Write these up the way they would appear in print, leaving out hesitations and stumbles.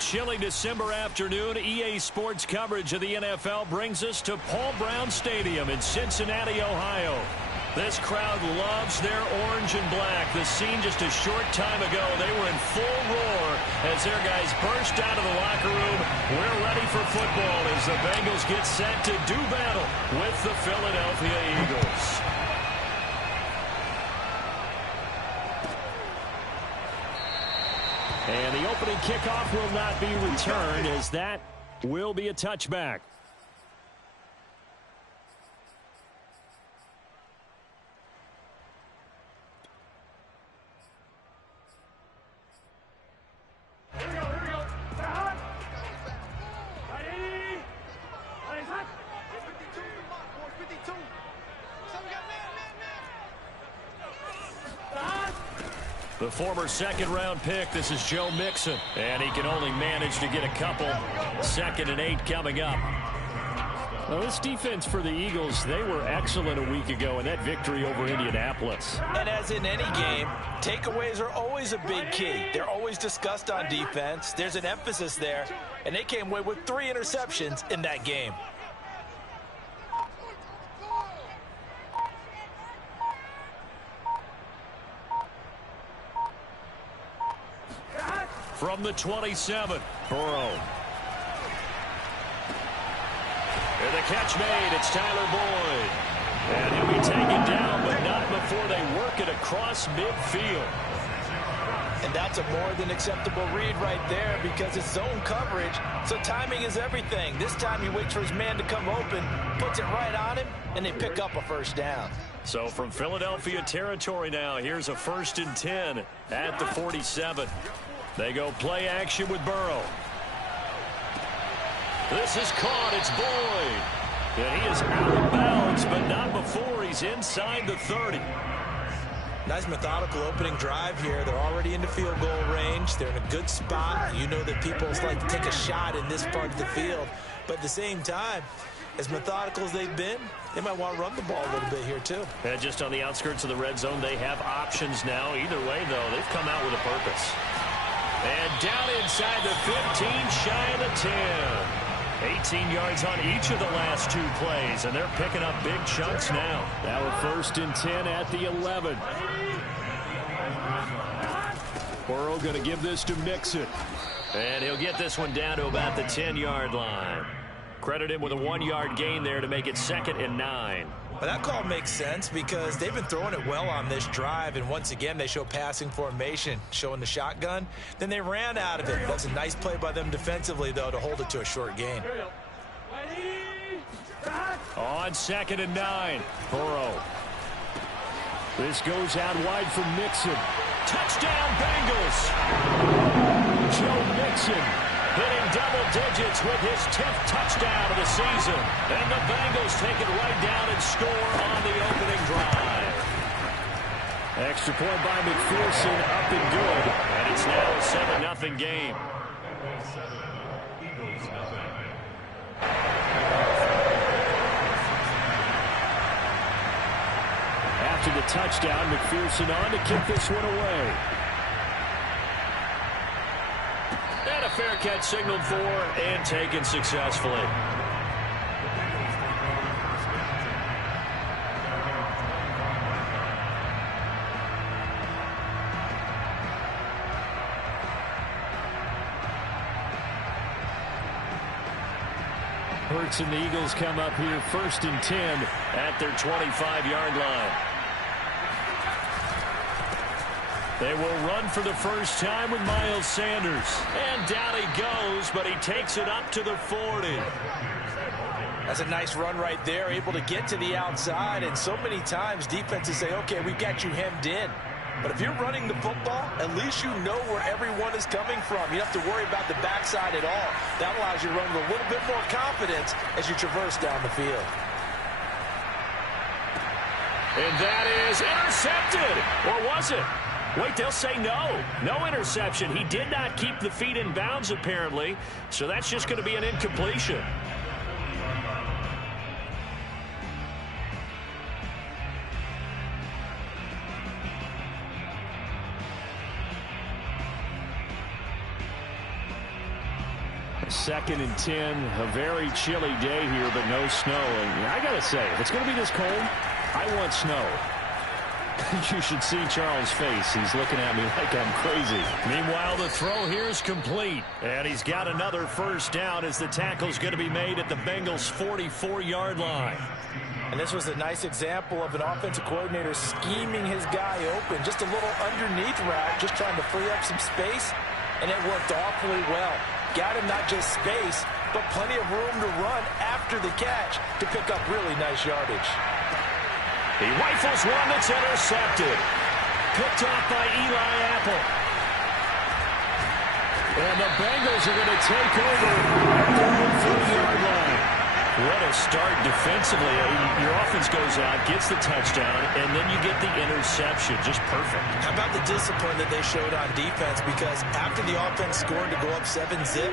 chilly December afternoon, EA Sports coverage of the NFL brings us to Paul Brown Stadium in Cincinnati, Ohio. This crowd loves their orange and black. The scene just a short time ago, they were in full roar as their guys burst out of the locker room. We're ready for football as the Bengals get set to do battle with the Philadelphia Eagles. And the opening kickoff will not be returned as that will be a touchback. The former second-round pick, this is Joe Mixon, and he can only manage to get a couple. 2nd and 8 coming up. Well, this defense for the Eagles, they were excellent a week ago in that victory over Indianapolis. And as in any game, takeaways are always a big key. They're always discussed on defense. There's an emphasis there, and they came away with 3 interceptions in that game. From the 27, Burrow. And the catch made, it's Tyler Boyd. And he'll be taken down, but not before they work it across midfield. And that's a more than acceptable read right there because it's zone coverage, so timing is everything. This time he waits for his man to come open, puts it right on him, and they pick up a first down. So from Philadelphia territory now, here's a 1st and 10 at the 47. They go play action with Burrow. This is caught. It's Boyd. And he is out of bounds, but not before he's inside the 30. Nice methodical opening drive here. They're already into field goal range. They're in a good spot. You know that people like to take a shot in this part of the field. But at the same time, as methodical as they've been, they might want to run the ball a little bit here too. And just on the outskirts of the red zone, they have options now. Either way, though, they've come out with a purpose. And down inside the 15, shy of the 10. 18 yards on each of the last 2 plays, and they're picking up big chunks now. Now a 1st and 10 at the 11. Burrow going to give this to Mixon. And he'll get this one down to about the 10-yard line. Credit him with a 1-yard gain there to make it 2nd and 9. Well, that call makes sense because they've been throwing it well on this drive, and once again they show passing formation, showing the shotgun. Then they ran out of it. That's a nice play by them defensively, though, to hold it to a short gain. On 2nd and 9, Burrow. This goes out wide for Mixon. Touchdown, Bengals! Joe Mixon hitting double digits with his 10th touchdown of the season. And the Bengals take it right down and score on the opening drive. Extra point by McPherson, up and good. And it's now a 7-0 game. After the touchdown, McPherson on to kick this one away. And a fair catch signaled for and taken successfully. Hurts and the Eagles come up here 1st and 10 at their 25-yard line. They will run for the first time with Miles Sanders. And down he goes, but he takes it up to the 40. That's a nice run right there, able to get to the outside. And so many times defenses say, okay, we've got you hemmed in. But if you're running the football, at least you know where everyone is coming from. You don't have to worry about the backside at all. That allows you to run with a little bit more confidence as you traverse down the field. And that is intercepted. Or was it? Wait, they'll say no. No interception. He did not keep the feet in bounds, apparently. So that's just going to be an incompletion. 2nd and 10. A very chilly day here, but no snow. And I got to say, if it's going to be this cold, I want snow. You should see Charles' face. He's looking at me like I'm crazy. Meanwhile, the throw here is complete. And he's got another first down as the tackle's going to be made at the Bengals' 44-yard line. And this was a nice example of an offensive coordinator scheming his guy open. Just a little underneath route, just trying to free up some space. And it worked awfully well. Got him not just space, but plenty of room to run after the catch to pick up really nice yardage. He rifles one that's intercepted. Picked off by Eli Apple. And the Bengals are going to take over at their own 30-yard line. What a start defensively. Your offense goes out, gets the touchdown, and then you get the interception. Just perfect. How about the discipline that they showed on defense? Because after the offense scored to go up 7-zip,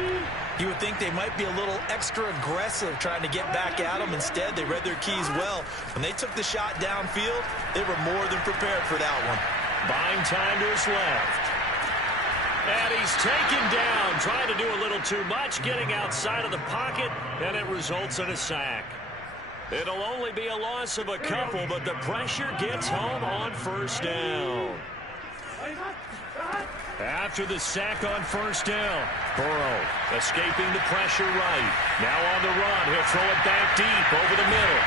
you would think they might be a little extra aggressive trying to get back at them. Instead, they read their keys well. When they took the shot downfield, they were more than prepared for that one. Buying time to his left. And he's taken down, trying to do a little too much, getting outside of the pocket, and it results in a sack. It'll only be a loss of a couple, but the pressure gets home on first down. After the sack on first down, Burrow escaping the pressure right. Now on the run, he'll throw it back deep over the middle.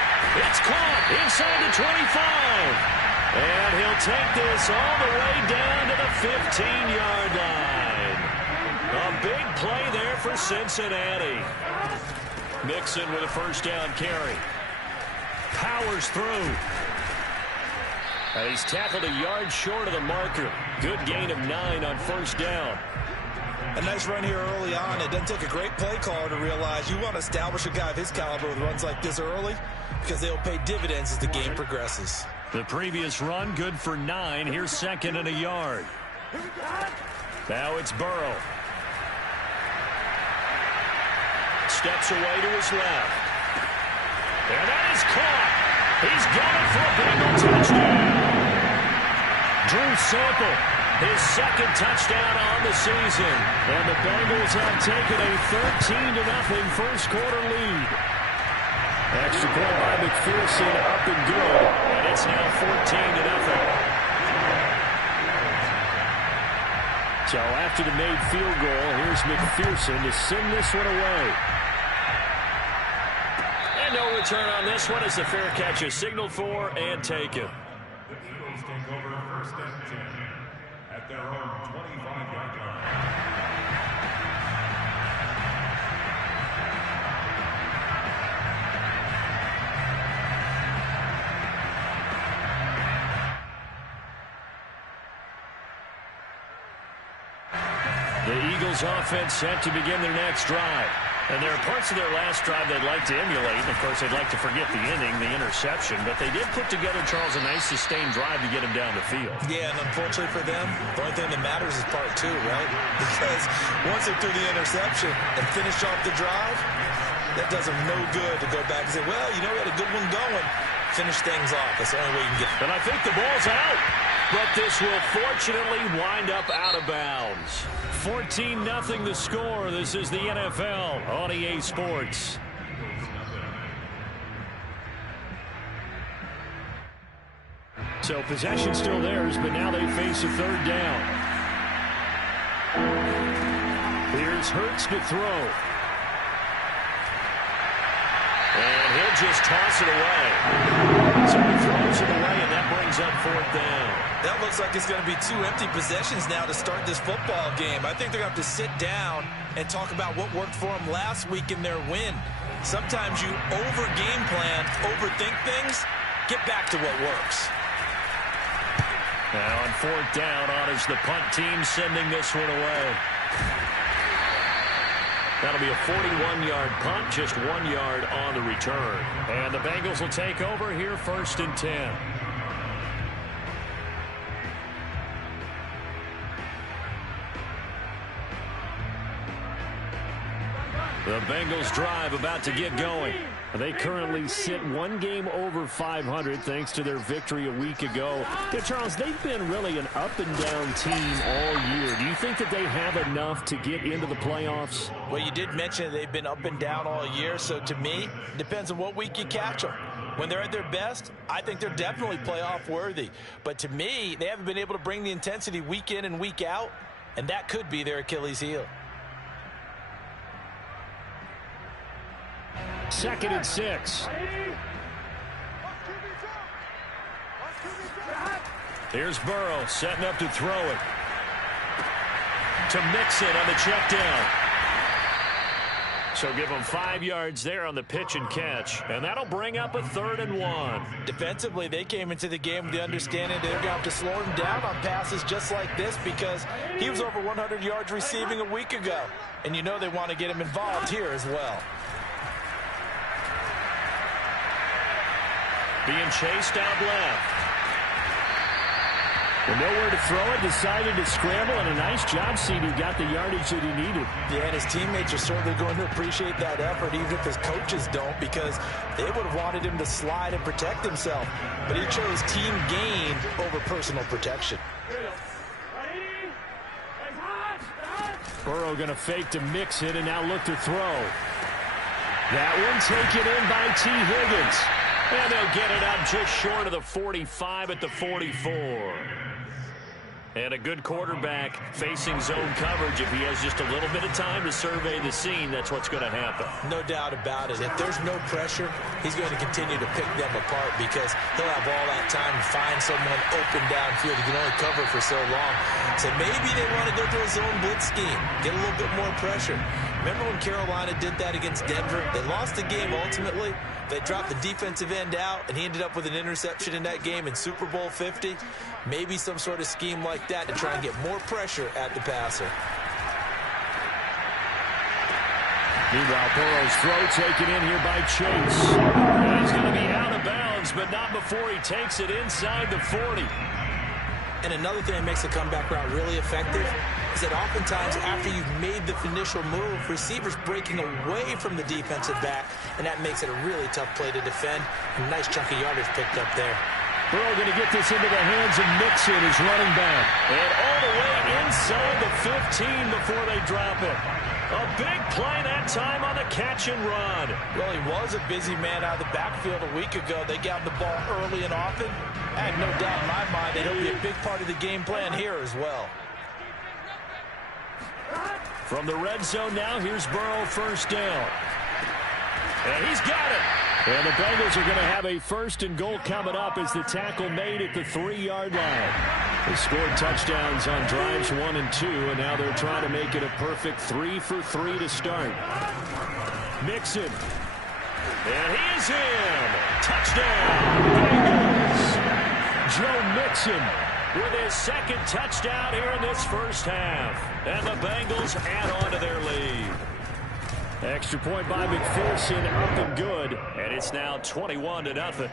It's caught inside the 25. And he'll take this all the way down to the 15-yard line. A big play there for Cincinnati. Mixon with a first down carry. Powers through. And he's tackled a yard short of the marker. Good gain of 9 on first down. A nice run here early on. It doesn't take a great play caller to realize you want to establish a guy of his caliber with runs like this early because they'll pay dividends as the game progresses. The previous run, good for 9. Here's 2nd and a yard. Now it's Burrow. Steps away to his left. And that is caught. He's going for a Bengal touchdown. Drew Sample, his 2nd touchdown on the season. And the Bengals have taken a 13-0 first quarter lead. Extra point by McPherson, up and good. And it's now 14-0. So after the made field goal, here's McPherson to send this one away. And no return on this one as the fair catch is signaled for and taken. The Eagles take over first and 10 at their own 25-yard line. The Eagles offense set to begin their next drive. And there are parts of their last drive they'd like to emulate. And, of course, they'd like to forget the inning, the interception. But they did put together, Charles, a nice sustained drive to get him down the field. Yeah, and unfortunately for them, the only thing that matters is part 2, right? Because once they threw the interception and finished off the drive, that does them no good to go back and say, well, you know, we had a good one going. Finish things off. That's the only way you can get it. And I think the ball's out. But this will fortunately wind up out of bounds. 14-0 the score. This is the NFL on EA Sports. So possession still theirs, but now they face a 3rd down. Here's Hurts to throw. And he'll just toss it away. So he throws it away, and that brings up 4th down. That looks like it's going to be 2 empty possessions now to start this football game. I think they're going to have to sit down and talk about what worked for them last week in their win. Sometimes you over-game plan, overthink things, get back to what works. Now on 4th down, on is the punt team sending this one away. That'll be a 41-yard punt, just 1 yard on the return. And the Bengals will take over here 1st and 10. The Bengals drive about to get going. They currently sit one game over 500 thanks to their victory a week ago. Yeah, Charles, they've been really an up-and-down team all year. Do you think that they have enough to get into the playoffs? Well, you did mention they've been up and down all year, so to me, it depends on what week you catch them. When they're at their best, I think they're definitely playoff worthy. But to me, they haven't been able to bring the intensity week in and week out, and that could be their Achilles heel. 2nd and 6. Here's Burrow setting up to throw it. To Mixon on the check down. So give them 5 yards there on the pitch and catch. And that'll bring up a 3rd and 1. Defensively, they came into the game with the understanding they're going to have to slow him down on passes just like this because he was over 100 yards receiving a week ago. And you know they want to get him involved here as well. Being chased out left. With nowhere to throw it, decided to scramble, and a nice job seeing who got the yardage that he needed. Yeah, and his teammates are certainly going to appreciate that effort, even if his coaches don't, because they would have wanted him to slide and protect himself. But he chose team gain over personal protection. Burrow going to fake to mix it, and now look to throw. That one taken in by T. Higgins. And they'll get it out just short of the 45 at the 44. And a good quarterback facing zone coverage. If he has just a little bit of time to survey the scene, that's what's going to happen. No doubt about it. If there's no pressure, he's going to continue to pick them apart because he'll have all that time to find someone open downfield. He can only cover for so long. So maybe they want to go to a zone blitz scheme, get a little bit more pressure. Remember when Carolina did that against Denver? They lost the game ultimately. They dropped the defensive end out, and he ended up with an interception in that game in Super Bowl 50. Maybe some sort of scheme like that to try and get more pressure at the passer. Meanwhile, Burrow's throw taken in here by Chase. And he's going to be out of bounds, but not before he takes it inside the 40. And another thing that makes the comeback route really effective is that oftentimes after you've made the initial move, receivers breaking away from the defensive back, and that makes it a really tough play to defend. A nice chunk of yardage picked up there. Burrow going to get this into the hands of Mixon, his running back. And all the way inside the 15 before they drop it. A big play that time on the catch and run. Well, he was a busy man out of the backfield a week ago. They got the ball early and often. I have no doubt in my mind that he'll be a big part of the game plan here as well. From the red zone now, here's Burrow, 1st down. And he's got it. And the Bengals are going to have a 1st and goal coming up as the tackle made at the 3-yard line. They scored touchdowns on drives 1 and 2, and now they're trying to make it a perfect 3 for 3 to start. Mixon. And he is in. Touchdown, Bengals. Joe Mixon with his 2nd touchdown here in this first half. And the Bengals add on to their lead. Extra point by McPherson, up and good. And it's now 21-0.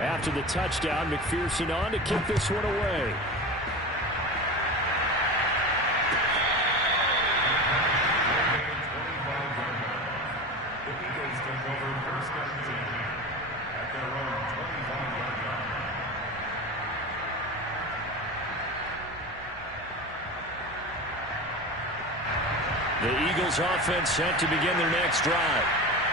After the touchdown, McPherson on to kick this one away. The Eagles offense set to begin their next drive.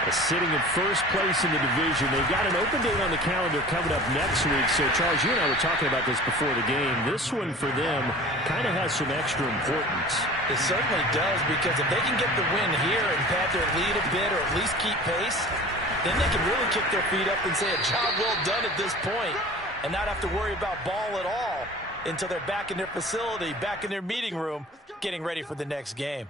Sitting in 1st place in the division. They've got an open date on the calendar coming up next week. So, Charles, you and I were talking about this before the game. This one for them kind of has some extra importance. It certainly does, because if they can get the win here and pad their lead a bit or at least keep pace, then they can really kick their feet up and say a job well done at this point and not have to worry about ball at all until they're back in their facility, back in their meeting room, getting ready for the next game.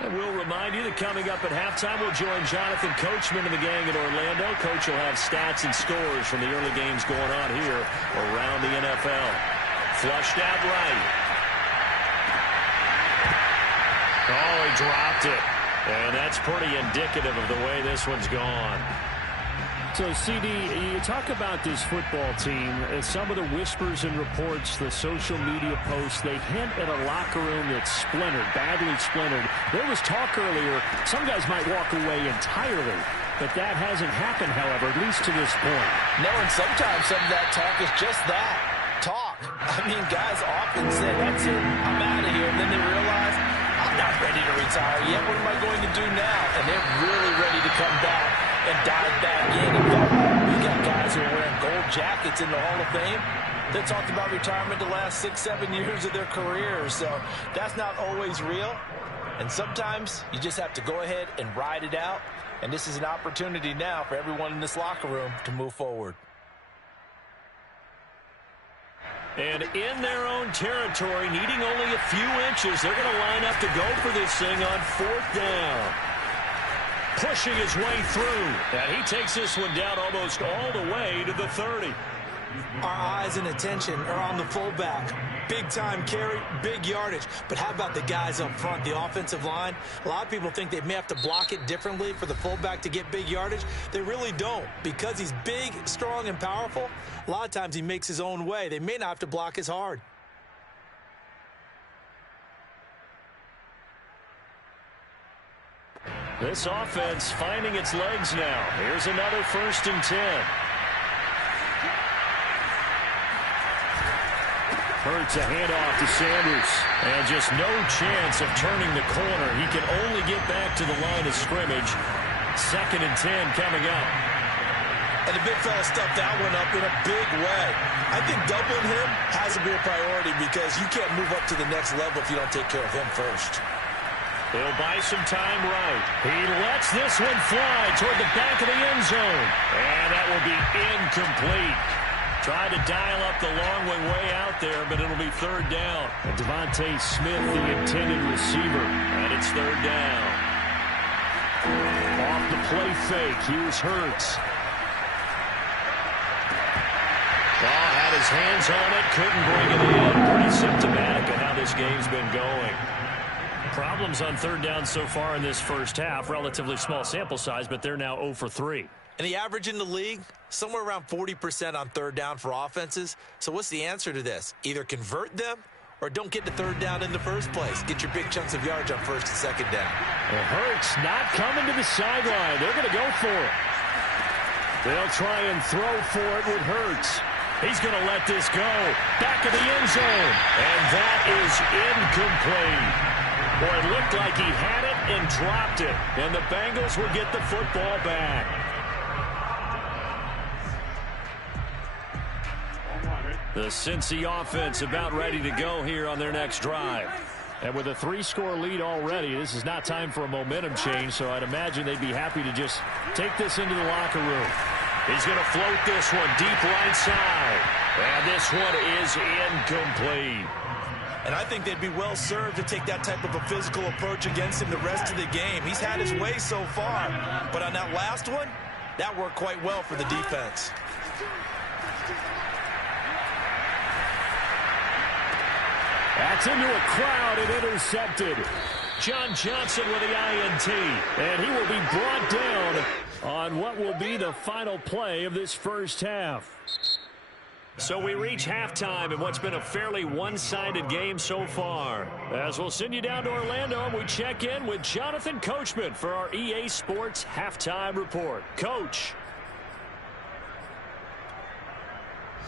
And we'll remind you that coming up at halftime, we'll join Jonathan Coachman and the gang in Orlando. Coach will have stats and scores from the early games going on here around the NFL. Flushed out right. Oh, he dropped it. And that's pretty indicative of the way this one's gone. So, CD, you talk about this football team. Some of the whispers and reports, the social media posts, they hint at a locker room that's splintered, badly splintered. There was talk earlier, some guys might walk away entirely. But that hasn't happened, however, at least to this point. No, and sometimes some of that talk is just that, talk. I mean, guys often say, that's it, I'm out of here. And then they realize, I'm not ready to retire yet. What am I going to do now? And they're really ready to come back and dive back in. In fact, we got guys who are wearing gold jackets in the Hall of Fame that talked about retirement the last 6-7 years of their careers. So that's not always real. And sometimes you just have to go ahead and ride it out. And this is an opportunity now for everyone in this locker room to move forward. And in their own territory, needing only a few inches, they're going to line up to go for this thing on 4th down. Pushing his way through. And he takes this one down almost all the way to the 30. Our eyes and attention are on the fullback. Big time carry, big yardage. But how about the guys up front, the offensive line? A lot of people think they may have to block it differently for the fullback to get big yardage. They really don't. Because he's big, strong, and powerful, a lot of times he makes his own way. They may not have to block as hard. This offense finding its legs now. Here's another 1st and 10. Hurts a handoff to Sanders. And just no chance of turning the corner. He can only get back to the line of scrimmage. 2nd and 10 coming up. And the big fella stuffed that one up in a big way. I think doubling him has to be a priority because you can't move up to the next level if you don't take care of him first. They'll buy some time right. He lets this one fly toward the back of the end zone. And that will be incomplete. Tried to dial up the long way out there, but it'll be 3rd down. And Devontae Smith, the intended receiver. And it's 3rd down. Off the play fake. Here's Hurts. Ball had his hands on it, couldn't bring it in. Pretty symptomatic of how this game's been going. Problems on 3rd down so far in this first half. Relatively small sample size, but they're now 0 for 3. And the average in the league, somewhere around 40% on 3rd down for offenses. So what's the answer to this? Either convert them or don't get the 3rd down in the first place. Get your big chunks of yards on 1st and 2nd down. Well, Hurts not coming to the sideline. They're going to go for it. They'll try and throw for it with Hurts. He's going to let this go. Back of the end zone. And that is incomplete. Boy, it looked like he had it and dropped it. And the Bengals will get the football back. The Cincy offense about ready to go here on their next drive. And with a 3-score lead already, this is not time for a momentum change, so I'd imagine they'd be happy to just take this into the locker room. He's going to float this one deep right side. And this one is incomplete. And I think they'd be well served to take that type of a physical approach against him the rest of the game. He's had his way so far. But on that last one, that worked quite well for the defense. That's into a crowd and intercepted. John Johnson with the INT. And he will be brought down on what will be the final play of this first half. So we reach halftime in what's been a fairly one-sided game so far. As we'll send you down to Orlando, and we check in with Jonathan Coachman for our EA Sports Halftime Report. Coach.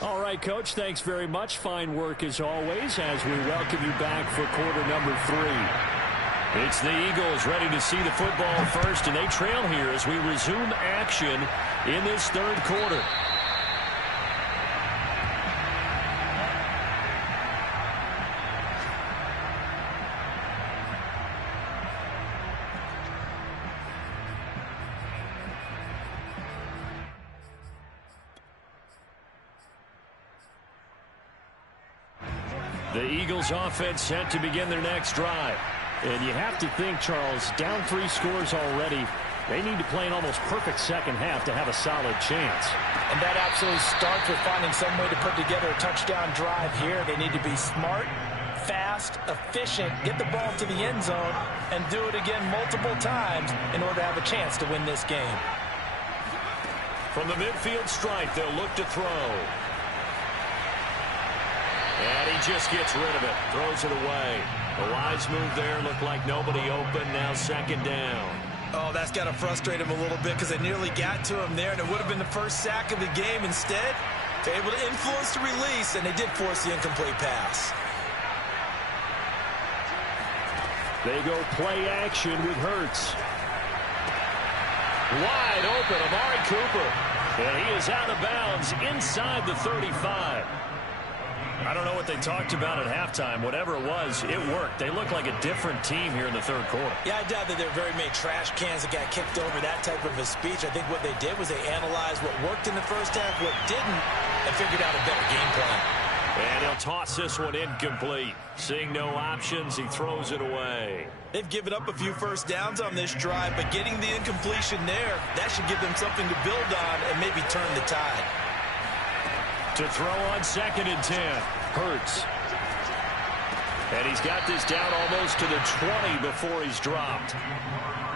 All right, Coach, thanks very much. Fine work as always as we welcome you back for quarter number 3. It's the Eagles ready to see the football first, and they trail here as we resume action in this 3rd quarter. The Eagles offense set to begin their next drive. And you have to think, Charles, down 3 scores already. They need to play an almost perfect second half to have a solid chance. And that absolutely starts with finding some way to put together a touchdown drive here. They need to be smart, fast, efficient, get the ball to the end zone, and do it again multiple times in order to have a chance to win this game. From the midfield stripe, they'll look to throw. And he just gets rid of it. Throws it away. A wise move there. Looked like nobody open. Now second down. Oh, that's got to frustrate him a little bit because they nearly got to him there, and it would have been the first sack of the game. Instead, they're able to influence the release, and they did force the incomplete pass. They go play action with Hurts. Wide open, Amari Cooper. And he is out of bounds inside the 35. I don't know what they talked about at halftime. Whatever it was, it worked. They look like a different team here in the third quarter. Yeah, I doubt that there are very many trash cans that got kicked over that type of a speech. I think what they did was they analyzed what worked in the first half, what didn't, and figured out a better game plan. And he'll toss this one incomplete. Seeing no options, he throws it away. They've given up a few first downs on this drive, but getting the incompletion there, that should give them something to build on and maybe turn the tide. To throw on 2nd and 10. Hurts. And he's got this down almost to the 20 before he's dropped.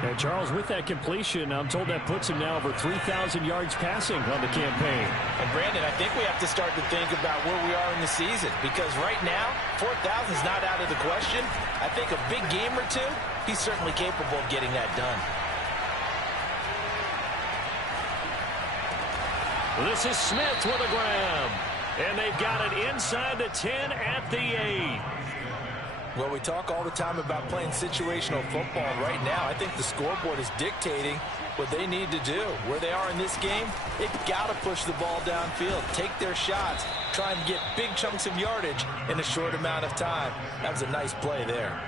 And Charles, with that completion, I'm told that puts him now over 3,000 yards passing on the campaign. And Brandon, I think we have to start to think about where we are in the season, because right now, 4,000 is not out of the question. I think a big game or two, he's certainly capable of getting that done. This is Smith with a grab. And they've got it inside the 10 at the 8. Well, we talk all the time about playing situational football. Right now, I think the scoreboard is dictating what they need to do. Where they are in this game, they've got to push the ball downfield, take their shots, try and get big chunks of yardage in a short amount of time. That was a nice play there.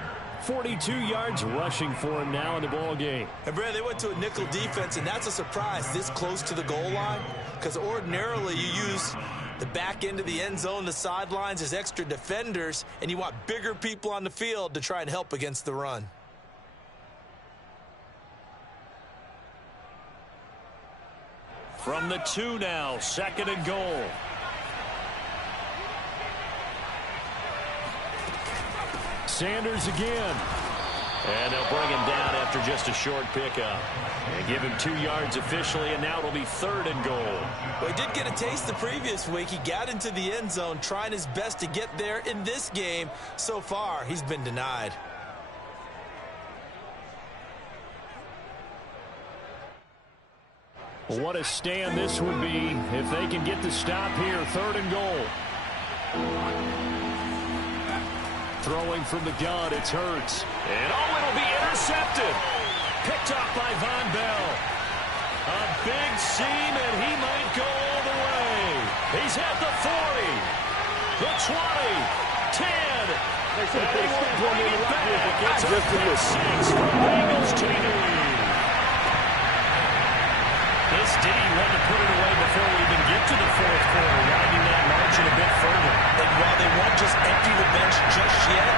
42 yards rushing for him now in the ball game. And Brad, they went to a nickel defense, and that's a surprise this close to the goal line, because ordinarily you use the back end of the end zone, the sidelines as extra defenders, and you want bigger people on the field to try and help against the run. From the 2 now, 2nd and goal. Sanders again. And they'll bring him down after just a short pickup. And give him 2 yards officially, and now it'll be 3rd and goal. Well, he did get a taste the previous week. He got into the end zone, trying his best to get there in this game. So far, he's been denied. What a stand this would be if they can get the stop here. 3rd and goal. Throwing from the gun, it's Hurts. And it'll be intercepted. Picked off by Von Bell. A big seam, and he might go all the way. He's at the 40, the 20, 10. And he will bring it back. It's a pick six for Bengals to lead. This D wanted to put it away before we even get to the 4th quarter, widening that margin a bit further. And while they won't just empty the bench just yet,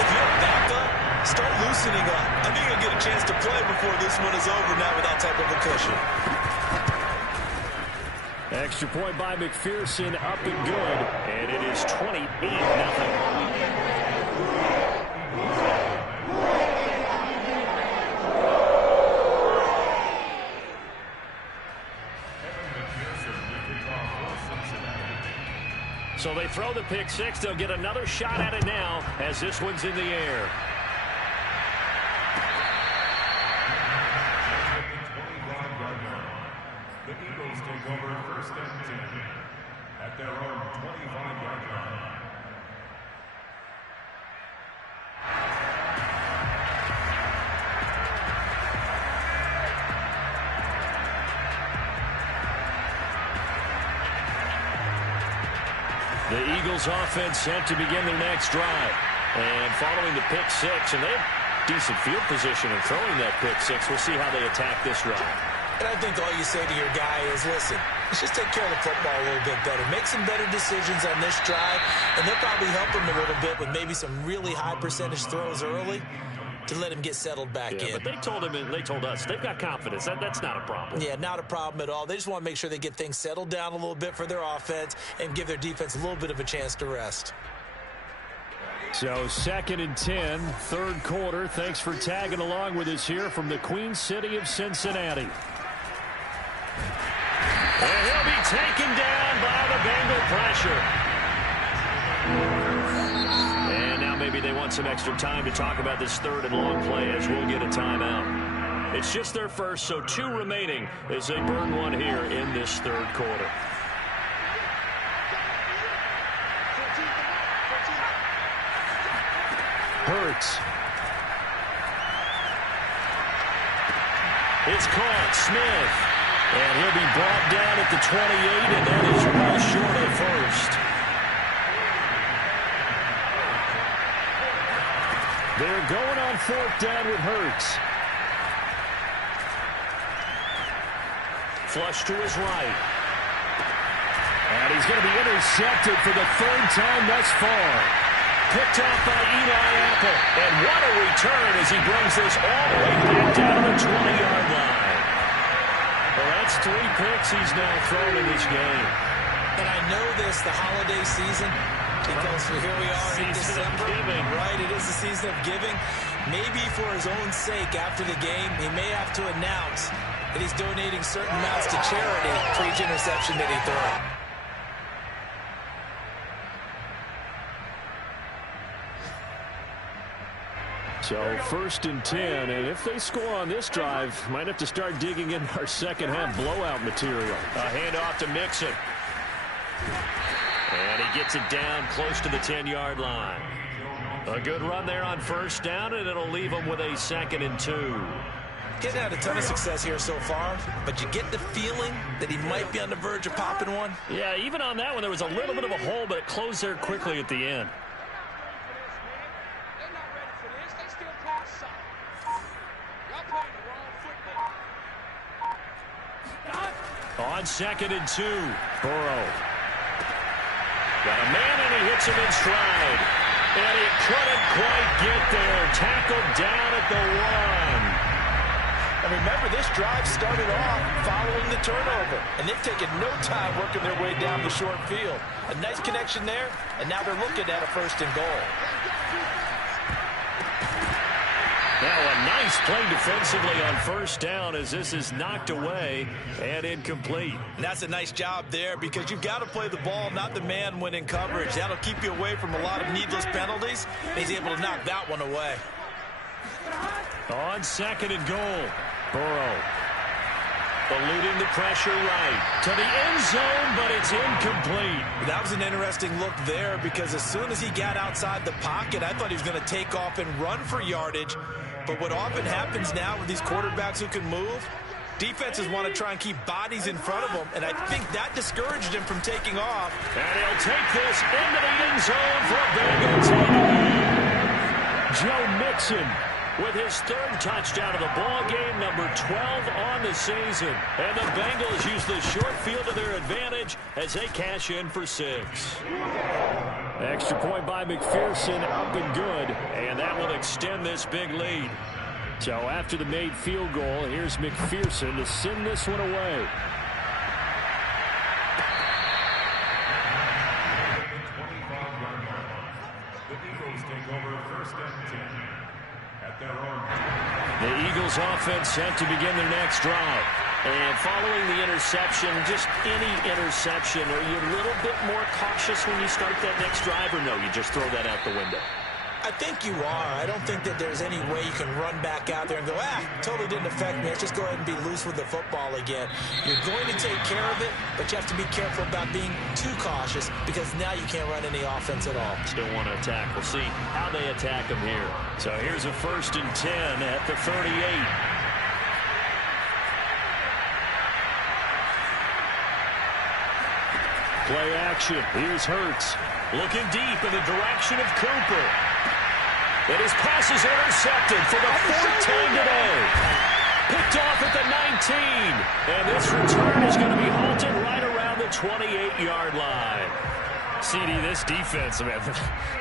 if you're a backup, start loosening up. I think you'll get a chance to play before this one is over now with that type of a cushion. Extra point by McPherson, up and good. And it is 28-0. So they throw the pick six. They'll get another shot at it now as this one's in the air. The Eagles take over 1st and 10 at their own 25-yard line. The Eagles offense set to begin their next drive. And following the pick six, and they have decent field position in throwing that pick six. We'll see how they attack this drive. And I think all you say to your guy is, listen, let's just take care of the football a little bit better. Make some better decisions on this drive, and they'll probably help him a little bit with maybe some really high percentage throws early to let him get settled back in. But they told him, and they told us, they've got confidence. That's not a problem. Yeah, not a problem at all. They just want to make sure they get things settled down a little bit for their offense and give their defense a little bit of a chance to rest. So 2nd and 10, 3rd quarter. Thanks for tagging along with us here from the Queen City of Cincinnati. And he'll be taken down by the Bengal pressure. And now maybe they want some extra time to talk about this third and long play as we'll get a timeout. It's just their first, so 2 remaining as they burn one here in this third quarter. Hurts. It's caught. Smith. And he'll be brought down at the 28, and that is well short of first. They're going on 4th down with Hurts. Flush to his right. And he's going to be intercepted for the 3rd time thus far. Picked off by Eli Apple. And what a return as he brings this all the way back down to the 20-yard line. Well, that's 3 picks he's now thrown in this game. And I know this, the holiday season, because here we are in December. Right, it is the season of giving. Maybe for his own sake after the game, he may have to announce that he's donating certain amounts to charity for each interception that he throws. So 1st and 10, and if they score on this drive, might have to start digging in our second half blowout material. A handoff to Mixon. And he gets it down close to the 10-yard line. A good run there on 1st down, and it'll leave him with a 2nd and 2. Getting had a ton of success here so far, but you get the feeling that he might be on the verge of popping one. Yeah, even on that one, there was a little bit of a hole, but it closed there quickly at the end. On 2nd and 2, Burrow. Got a man, and he hits him in stride. And he couldn't quite get there. Tackled down at the 1. And remember, this drive started off following the turnover. And they've taken no time working their way down the short field. A nice connection there, and now they're looking at a 1st and goal. Now a nice play defensively on 1st down as this is knocked away and incomplete. And that's a nice job there because you've got to play the ball, not the man when in coverage. That'll keep you away from a lot of needless penalties. And he's able to knock that one away. On 2nd and goal, Burrow. Eluding the pressure right to the end zone, but it's incomplete. That was an interesting look there because as soon as he got outside the pocket, I thought he was going to take off and run for yardage. But what often happens now with these quarterbacks who can move, defenses want to try and keep bodies in front of them, and I think that discouraged him from taking off. And he'll take this into the end zone for a Bengals. Joe Mixon with his 3rd touchdown of the ball game, number 12 on the season. And the Bengals use the short field to their advantage as they cash in for 6. Extra point by McPherson, up and good. And that will extend this big lead. So after the made field goal, here's McPherson to send this one away. The Eagles offense set to begin their next drive. And following the interception, just any interception, are you a little bit more cautious when you start that next drive, or no, you just throw that out the window? I think you are. I don't think that there's any way you can run back out there and go, totally didn't affect me. Let's just go ahead and be loose with the football again. You're going to take care of it, but you have to be careful about being too cautious because now you can't run any offense at all. Still want to attack. We'll see how they attack them here. So here's a 1st and 10 at the 38. Play action. Here's Hurts. Looking deep in the direction of Cooper. And his pass is intercepted for the 4th time today. Picked off at the 19. And this return is going to be halted right around the 28-yard line. CD, this defense, man,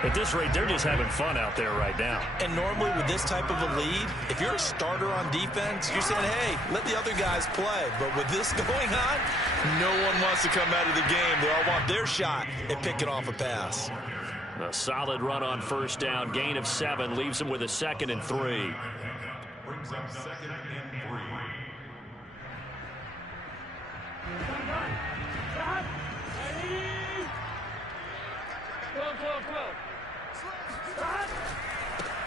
at this rate, they're just having fun out there right now. And normally with this type of a lead, if you're a starter on defense, you're saying, hey, let the other guys play. But with this going on, no one wants to come out of the game. They all want their shot at picking off a pass. A solid run on 1st down. Gain of 7 leaves them with a 2nd and 3. Brings up 2nd and 3.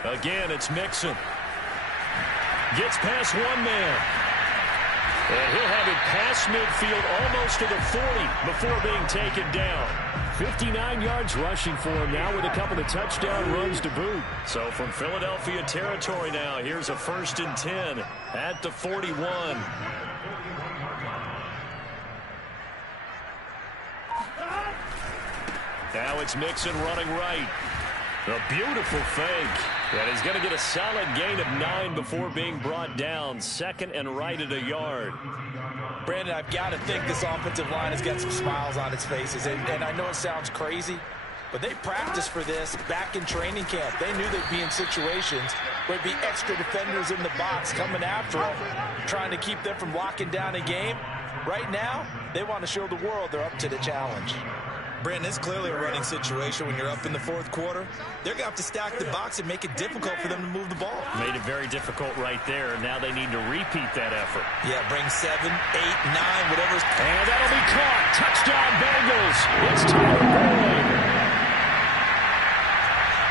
Again, it's Mixon. Gets past one man. And he'll have it past midfield almost to the 40 before being taken down. 59 yards rushing for him now with a couple of touchdown runs to boot. So from Philadelphia territory now, here's a 1st and 10 at the 41. Now it's Mixon running right. A beautiful fake. And he's going to get a solid gain of 9 before being brought down. 2nd and right at a yard. Brandon, I've got to think this offensive line has got some smiles on its faces. And I know it sounds crazy, but they practiced for this back in training camp. They knew they'd be in situations where there'd be extra defenders in the box coming after them, trying to keep them from locking down a game. Right now, they want to show the world they're up to the challenge. Brandon, it's clearly a running situation when you're up in the 4th quarter. They're going to have to stack the box and make it difficult for them to move the ball. Made it very difficult right there. Now they need to repeat that effort. Yeah, bring 7, 8, 9, whatever's... And that'll be caught. Touchdown, Bengals. It's Tyler Boyd.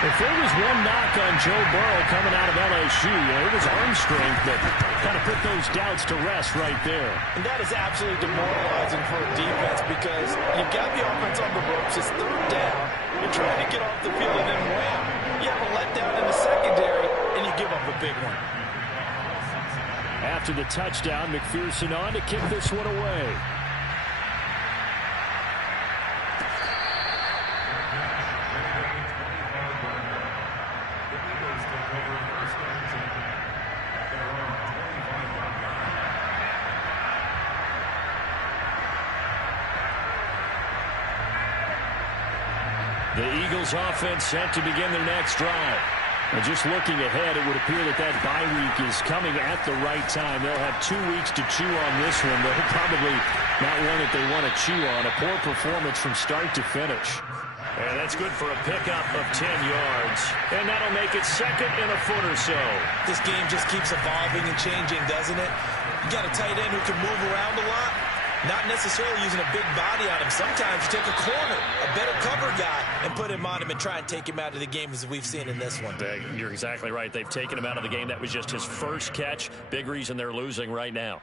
If there was one knock on Joe Burrow coming out of LSU, it was arm strength that kind of put those doubts to rest right there. And that is absolutely demoralizing for a defense because you've got the offense on the ropes. It's 3rd down. You're trying to get off the field and then wham. You have a letdown in the secondary and you give up a big one. After the touchdown, McPherson on to kick this one away. The Eagles offense set to begin their next drive. And just looking ahead, it would appear that that bye week is coming at the right time. They'll have 2 weeks to chew on this one. They'll probably not one that they want to chew on. A poor performance from start to finish. And that's good for a pickup of 10 yards. And that'll make it 2nd and a foot or so. This game just keeps evolving and changing, doesn't it? You got a tight end who can move around a lot. Not necessarily using a big body on him. Sometimes you take a corner, a better cover guy, and put him on him and try and take him out of the game as we've seen in this one. You're exactly right. They've taken him out of the game. That was just his first catch. Big reason they're losing right now.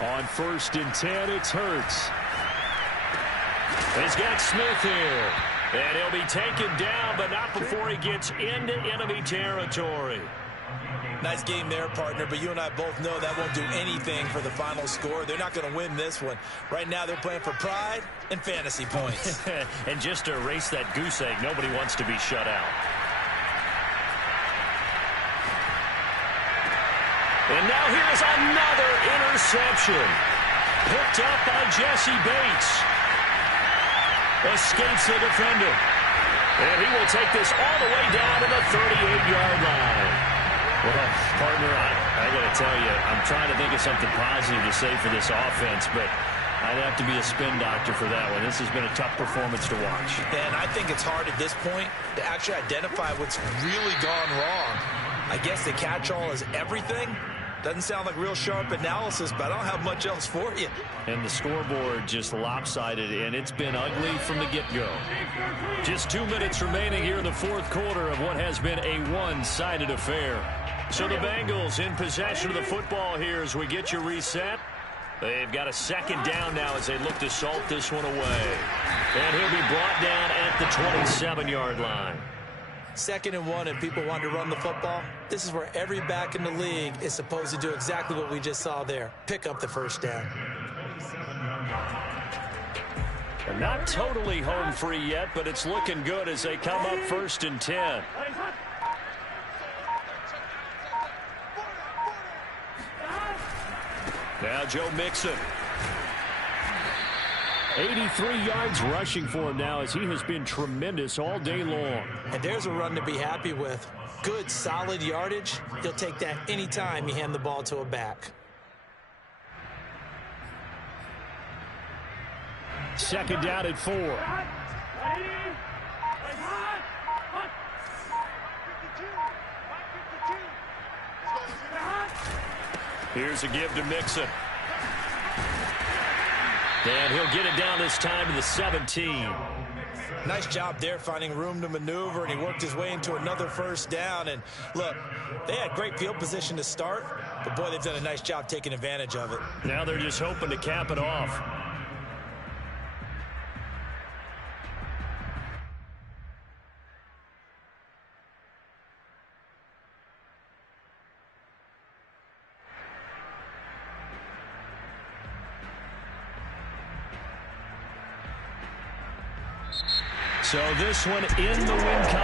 On 1st and 10, it's Hurts. He's got Smith here. And he'll be taken down, but not before he gets into enemy territory. Nice game there, partner, but you and I both know that won't do anything for the final score. They're not going to win this one. Right now, they're playing for pride and fantasy points. And just to erase that goose egg, nobody wants to be shut out. And now here's another interception. Picked up by Jesse Bates. Escapes the defender. And he will take this all the way down to the 38-yard line. Well, partner, I got to tell you, I'm trying to think of something positive to say for this offense, but I'd have to be a spin doctor for that one. This has been a tough performance to watch. And I think it's hard at this point to actually identify what's really gone wrong. I guess the catch-all is everything. Doesn't sound like real sharp analysis, but I don't have much else for you. And the scoreboard just lopsided, and it's been ugly from the get-go. Just 2 minutes remaining here in the 4th quarter of what has been a one-sided affair. So the Bengals in possession of the football here as we get you reset. They've got a 2nd down now as they look to salt this one away. And he'll be brought down at the 27-yard line. 2nd and 1 and people want to run the football. This is where every back in the league is supposed to do exactly what we just saw there. Pick up the 1st down. And not totally home free yet, but it's looking good as they come up 1st and 10. Now Joe Mixon. 83 yards rushing for him now as he has been tremendous all day long. And there's a run to be happy with. Good, solid yardage. He'll take that anytime you hand the ball to a back. 2nd down at 4. Here's a give to Mixon. And he'll get it down this time to the 17. Nice job there finding room to maneuver, and he worked his way into another first down. And look, they had great field position to start, but boy, they've done a nice job taking advantage of it. Now they're just hoping to cap it off. So this one in the win column.